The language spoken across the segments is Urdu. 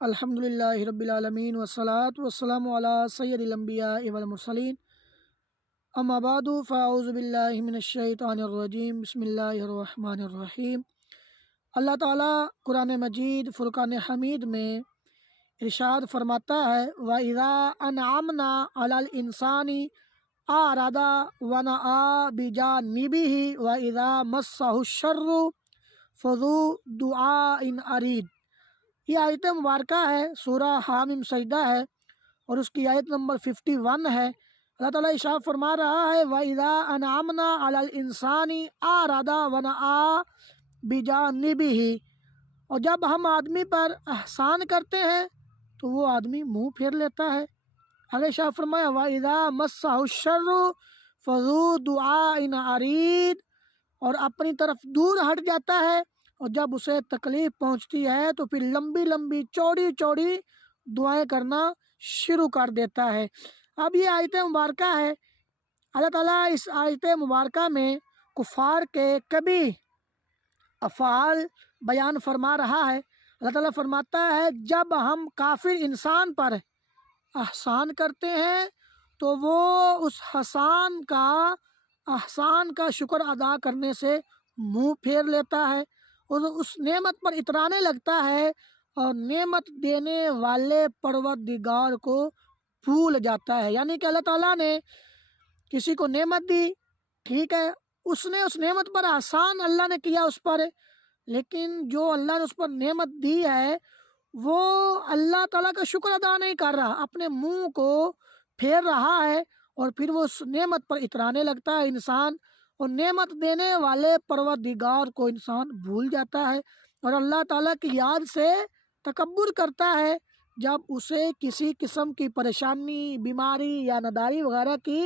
الحمدللہ رب العالمین والصلاة والسلام علی سید الانبیاء والمرسلین اما بعد فاعوذ باللہ من الشیطان الرجیم بسم اللہ الرحمن الرحیم۔ اللہ تعالیٰ قرآن مجید فرقان حمید میں ارشاد فرماتا ہے وَإِذَا أَنْعَمْنَا عَلَى الْإِنسَانِ أَعْرَضَ وَنَأَىٰ بِجَانِبِهِ وَإِذَا مَسَّهُ الشَّرُّ فَذُو دُعَاءٍ عَرِيضٍ۔ یہ آیت مبارکہ ہے، سورہ حامیم سجدہ ہے اور اس کی آیت نمبر 51 ہے۔ اللہ تعالیٰ ارشاد فرما رہا ہے وَإِذَا أَنْعَمْنَا عَلَى الْإِنسَانِ أَعْرَضَ وَنَأَىٰ بِجَانِبِهِ، اور جب ہم آدمی پر احسان کرتے ہیں تو وہ آدمی منہ پھیر لیتا ہے۔ آگے ارشاد فرمایا وَإِذَا مَسَّهُ الشَّرُّ فَذُو دُعَاءٍ عَرِيضٍ، اور اپنی طرف دور ہٹ جاتا ہے، اور جب اسے تکلیف پہنچتی ہے تو پھر لمبی لمبی چوڑی چوڑی دعائیں کرنا شروع کر دیتا ہے۔ اب یہ آیت مبارکہ ہے، اللہ تعالیٰ اس آیت مبارکہ میں کفار کے کبھی افعال بیان فرما رہا ہے۔ اللہ تعالیٰ فرماتا ہے جب ہم کافر انسان پر احسان کرتے ہیں تو وہ اس احسان کا شکر ادا کرنے سے منہ پھیر لیتا ہے اور اس نعمت پر اترانے لگتا ہے اور نعمت دینے والے پروردگار کو بھول جاتا ہے۔ یعنی کہ اللہ تعالیٰ نے کسی کو نعمت دی، ٹھیک ہے، اس نے اس نعمت پر احسان اللہ نے کیا اس پر، لیکن جو اللہ نے اس پر نعمت دی ہے وہ اللہ تعالیٰ کا شکر ادا نہیں کر رہا، اپنے منہ کو پھیر رہا ہے اور پھر وہ اس نعمت پر اترانے لگتا ہے انسان، اور نعمت دینے والے پروردگار کو انسان بھول جاتا ہے اور اللہ تعالیٰ کی یاد سے تکبر کرتا ہے۔ جب اسے کسی قسم کی پریشانی، بیماری یا ناداری وغیرہ کی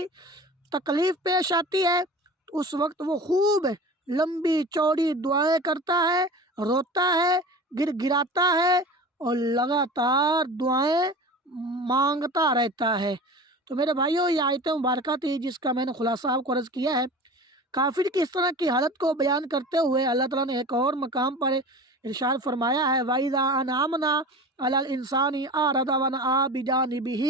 تکلیف پیش آتی ہے تو اس وقت وہ خوب لمبی چوڑی دعائیں کرتا ہے، روتا ہے، گر گراتا ہے اور لگاتار دعائیں مانگتا رہتا ہے۔ تو میرے بھائیوں، یہ آیت مبارکہ تھی جس کا میں نے خلاصہ آپ کو عرض کیا ہے۔ کافر کی اس طرح کی حالت کو بیان کرتے ہوئے اللہ تعالیٰ نے ایک اور مقام پر ارشاد فرمایا ہے وَإِذَا أَنْعَمْنَا عَلَى الْإِنسَانِ أَعْرَضَ وَنَأَىٰ بِجَانِبِهِ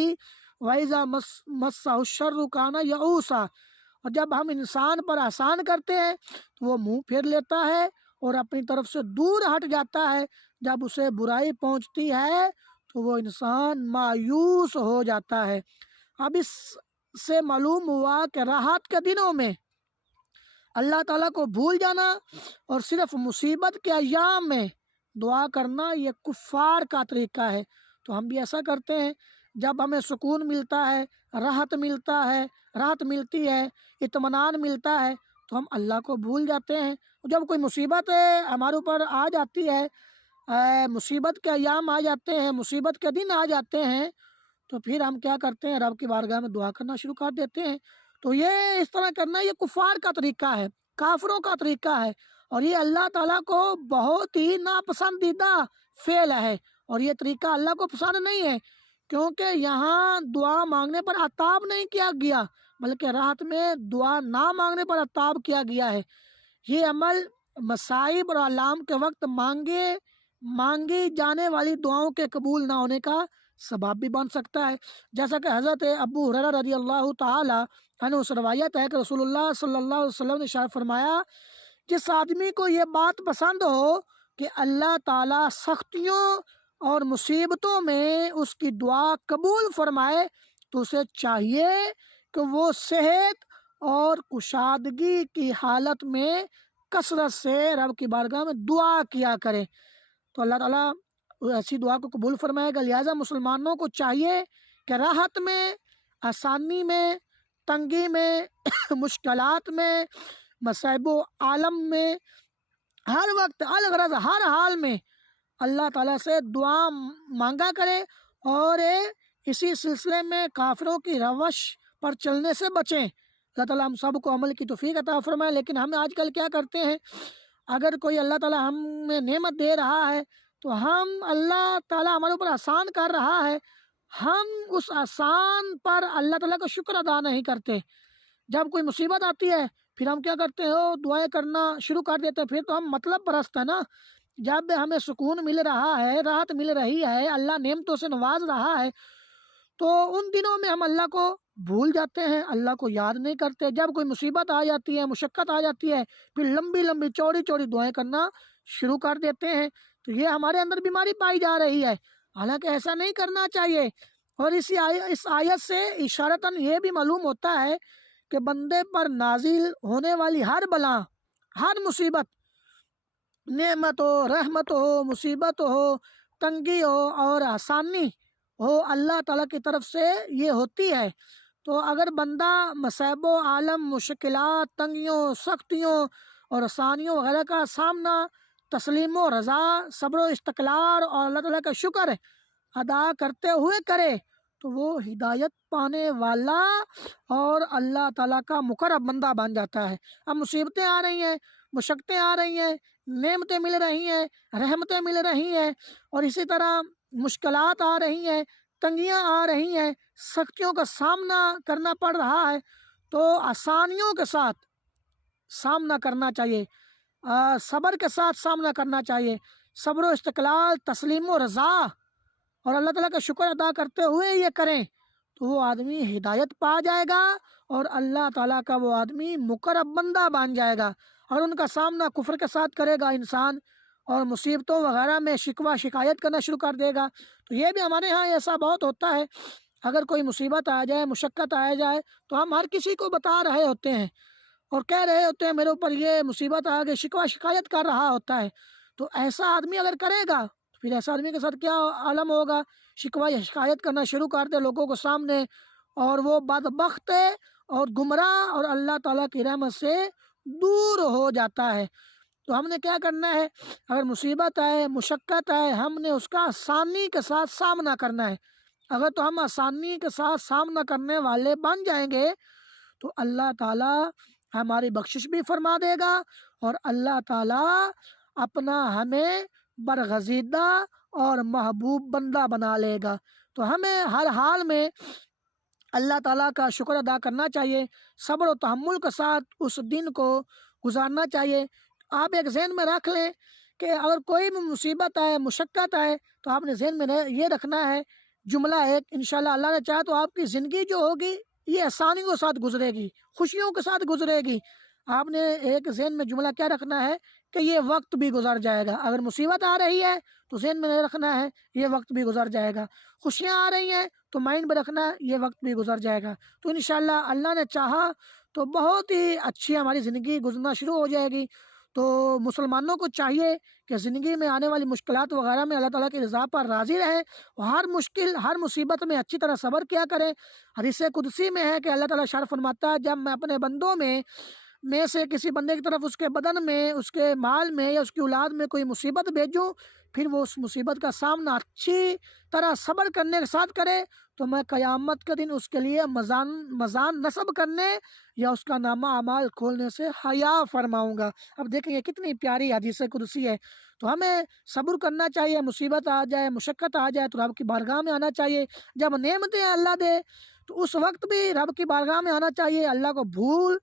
وَإِذَا مَسَّهُ الشَّرُّ كَانَ يَئُوسًا، اور جب ہم انسان پر احسان کرتے ہیں تو وہ منہ پھیر لیتا ہے اور اپنی طرف سے دور ہٹ جاتا ہے، جب اسے برائی پہنچتی ہے تو وہ انسان مایوس ہو جاتا ہے۔ اب اس سے معلوم ہوا کہ راحت کے دنوں میں اللہ تعالیٰ کو بھول جانا اور صرف مصیبت کے ایام میں دعا کرنا یہ کفار کا طریقہ ہے۔ تو ہم بھی ایسا کرتے ہیں، جب ہمیں سکون ملتا ہے، راحت ملتی ہے، اطمینان ملتا ہے تو ہم اللہ کو بھول جاتے ہیں۔ جب کوئی مصیبت ہمارے اوپر آ جاتی ہے، مصیبت کے ایام آ جاتے ہیں، مصیبت کے دن آ جاتے ہیں، تو پھر ہم کیا کرتے ہیں، رب کی بارگاہ میں دعا کرنا شروع کر دیتے ہیں۔ تو یہ اس طرح کرنا یہ کفار کا طریقہ ہے، کافروں کا طریقہ ہے، اور یہ اللہ تعالیٰ کو بہت ہی ناپسندیدہ فعل ہے، اور یہ طریقہ اللہ کو پسند نہیں ہے، کیونکہ یہاں دعا مانگنے پر عتاب نہیں کیا گیا بلکہ راحت میں دعا نہ مانگنے پر عتاب کیا گیا ہے۔ یہ عمل مصائب اور آلام کے وقت مانگی جانے والی دعاؤں کے قبول نہ ہونے کا سبب بھی بن سکتا ہے، جیسا کہ حضرت ابو ہریرہ رضی اللہ تعالی عنہ سے روایت ہے کہ رسول اللہ صلی اللہ علیہ وسلم نے ارشاد فرمایا جس آدمی کو یہ بات پسند ہو کہ اللہ تعالیٰ سختیوں اور مصیبتوں میں اس کی دعا قبول فرمائے تو اسے چاہیے کہ وہ صحت اور کشادگی کی حالت میں کثرت سے رب کی بارگاہ میں دعا کیا کرے، تو اللہ تعالیٰ ایسی دعا کو قبول فرمائے گا۔ لہٰذا مسلمانوں کو چاہیے کہ راحت میں، آسانی میں، تنگی میں، مشکلات میں، مصائب و عالم میں، ہر وقت الغرض ہر حال میں اللہ تعالیٰ سے دعا مانگا کرے اور اسی سلسلے میں کافروں کی روش پر چلنے سے بچیں۔ اللہ تعالیٰ ہم سب کو عمل کی توفیق عطا فرمائے۔ لیکن ہم آج کل کیا کرتے ہیں، اگر کوئی اللہ تعالیٰ ہمیں نعمت دے رہا ہے تو ہم اللہ تعالیٰ ہمارے اوپر احسان کر رہا ہے، ہم اس احسان پر اللہ تعالیٰ کا شکر ادا نہیں کرتے۔ جب کوئی مصیبت آتی ہے پھر ہم کیا کرتے ہیں، دعائیں کرنا شروع کر دیتے ہیں، پھر تو ہم مطلب پرست ہیں نا، جب ہمیں سکون مل رہا ہے، راحت مل رہی ہے، اللہ نعمتوں سے نواز رہا ہے، تو ان دنوں میں ہم اللہ کو بھول جاتے ہیں، اللہ کو یاد نہیں کرتے۔ جب کوئی مصیبت آ جاتی ہے، مشقت آ جاتی ہے، پھر لمبی لمبی چوڑی چوڑی دعائیں کرنا شروع کر دیتے ہیں، تو یہ ہمارے اندر بیماری پائی جا رہی ہے۔ حالانکہ ایسا نہیں کرنا چاہیے۔ اور اس آیت سے اشارتاً یہ بھی معلوم ہوتا ہے کہ بندے پر نازل ہونے والی ہر بلا، ہر مصیبت، نعمت ہو، رحمت ہو، مصیبت ہو، تنگی ہو اور آسانی ہو، اللہ تعالیٰ کی طرف سے یہ ہوتی ہے۔ تو اگر بندہ مصائب و عالم، مشکلات، تنگیوں، سختیوں اور آسانیوں وغیرہ کا سامنا تسلیم و رضا، صبر و استقلال اور اللہ تعالیٰ کا شکر ادا کرتے ہوئے کرے، تو وہ ہدایت پانے والا اور اللہ تعالیٰ کا مقرب بندہ بن جاتا ہے۔ اب مصیبتیں آ رہی ہیں، مشقتیں آ رہی ہیں، نعمتیں مل رہی ہیں، رحمتیں مل رہی ہیں، اور اسی طرح مشکلات آ رہی ہیں، تنگیاں آ رہی ہیں، سختیوں کا سامنا کرنا پڑ رہا ہے، تو آسانیوں کے ساتھ سامنا کرنا چاہیے، صبر کے ساتھ سامنا کرنا چاہیے، صبر و استقلال، تسلیم و رضا اور اللہ تعالیٰ کا شکر ادا کرتے ہوئے یہ کریں، تو وہ آدمی ہدایت پا جائے گا اور اللہ تعالیٰ کا وہ آدمی مقرب بندہ بن جائے گا۔ اور ان کا سامنا کفر کے ساتھ کرے گا انسان، اور مصیبتوں وغیرہ میں شکوہ شکایت کرنا شروع کر دے گا۔ تو یہ بھی ہمارے ہاں ایسا بہت ہوتا ہے، اگر کوئی مصیبت آ جائے، مشقت آ جائے، تو ہم ہر کسی کو بتا رہے ہوتے ہیں اور کہہ رہے ہوتے ہیں میرے اوپر یہ مصیبت آ گئی، شکوہ شکایت کر رہا ہوتا ہے۔ تو ایسا آدمی اگر کرے گا، تو پھر ایسا آدمی کے ساتھ کیا عالم ہوگا؟ شکوہ یا شکایت کرنا شروع کر دے لوگوں کو سامنے، اور وہ بدبخت اور گمراہ اور اللہ تعالیٰ کی رحمت سے دور ہو جاتا ہے۔ تو ہم نے کیا کرنا ہے؟ اگر مصیبت آئے، مشقت آئے، ہم نے اس کا آسانی کے ساتھ سامنا کرنا ہے۔ اگر تو ہم آسانی کے ساتھ سامنا کرنے والے بن جائیں گے، تو اللہ تعالیٰ ہماری بخشش بھی فرما دے گا، اور اللہ تعالیٰ اپنا ہمیں برگزیدہ اور محبوب بندہ بنا لے گا۔ تو ہمیں ہر حال میں اللہ تعالیٰ کا شکر ادا کرنا چاہیے، صبر و تحمل کے ساتھ اس دن کو گزارنا چاہیے۔ آپ ایک ذہن میں رکھ لیں کہ اگر کوئی بھی مصیبت آئے، مشقت آئے، تو آپ نے ذہن میں یہ رکھنا ہے جملہ ایک، انشاءاللہ اللہ نے چاہا تو آپ کی زندگی جو ہوگی یہ آسانیوں کے ساتھ گزرے گی، خوشیوں کے ساتھ گزرے گی۔ آپ نے ایک ذہن میں جملہ کیا رکھنا ہے کہ یہ وقت بھی گزر جائے گا۔ اگر مصیبت آ رہی ہے تو ذہن میں رکھنا ہے یہ وقت بھی گزر جائے گا، خوشیاں آ رہی ہیں تو مائنڈ میں رکھنا ہے یہ وقت بھی گزر جائے گا۔ تو انشاءاللہ اللہ نے چاہا تو بہت ہی اچھی ہماری زندگی گزرنا شروع ہو جائے گی۔ تو مسلمانوں کو چاہیے کہ زندگی میں آنے والی مشکلات وغیرہ میں اللہ تعالیٰ کی رضا پر راضی رہے، اور ہر مشکل، ہر مصیبت میں اچھی طرح صبر کیا کریں۔ حدیث قدسی میں ہے کہ اللہ تعالیٰ ارشاد فرماتا ہے، جب میں اپنے بندوں میں سے کسی بندے کی طرف اس کے بدن میں، اس کے مال میں یا اس کی اولاد میں کوئی مصیبت بھیجوں، پھر وہ اس مصیبت کا سامنا اچھی طرح صبر کرنے کے ساتھ کرے، تو میں قیامت کے دن اس کے لیے مزان نصب کرنے یا اس کا نامہ اعمال کھولنے سے حیا فرماؤں گا۔ اب دیکھیں یہ کتنی پیاری حدیث قدسی ہے۔ تو ہمیں صبر کرنا چاہیے، مصیبت آ جائے، مشقت آ جائے تو رب کی بارگاہ میں آنا چاہیے۔ جب نعمتیں اللہ دے تو اس وقت بھی رب کی بارگاہ میں آنا چاہیے، اللہ کو بھول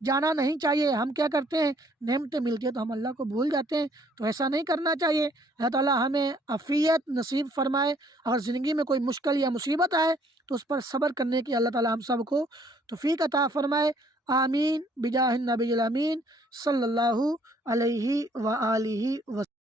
جانا نہیں چاہیے۔ ہم کیا کرتے ہیں، نعمتیں ملتی ہیں تو ہم اللہ کو بھول جاتے ہیں، تو ایسا نہیں کرنا چاہیے۔ اللہ تعالیٰ ہمیں عافیت نصیب فرمائے۔ اگر زندگی میں کوئی مشکل یا مصیبت آئے تو اس پر صبر کرنے کی اللہ تعالیٰ ہم سب کو توفیق عطا فرمائے۔ آمین بجاہ النبی الامین صلی اللہ علیہ وآلہ وسلم۔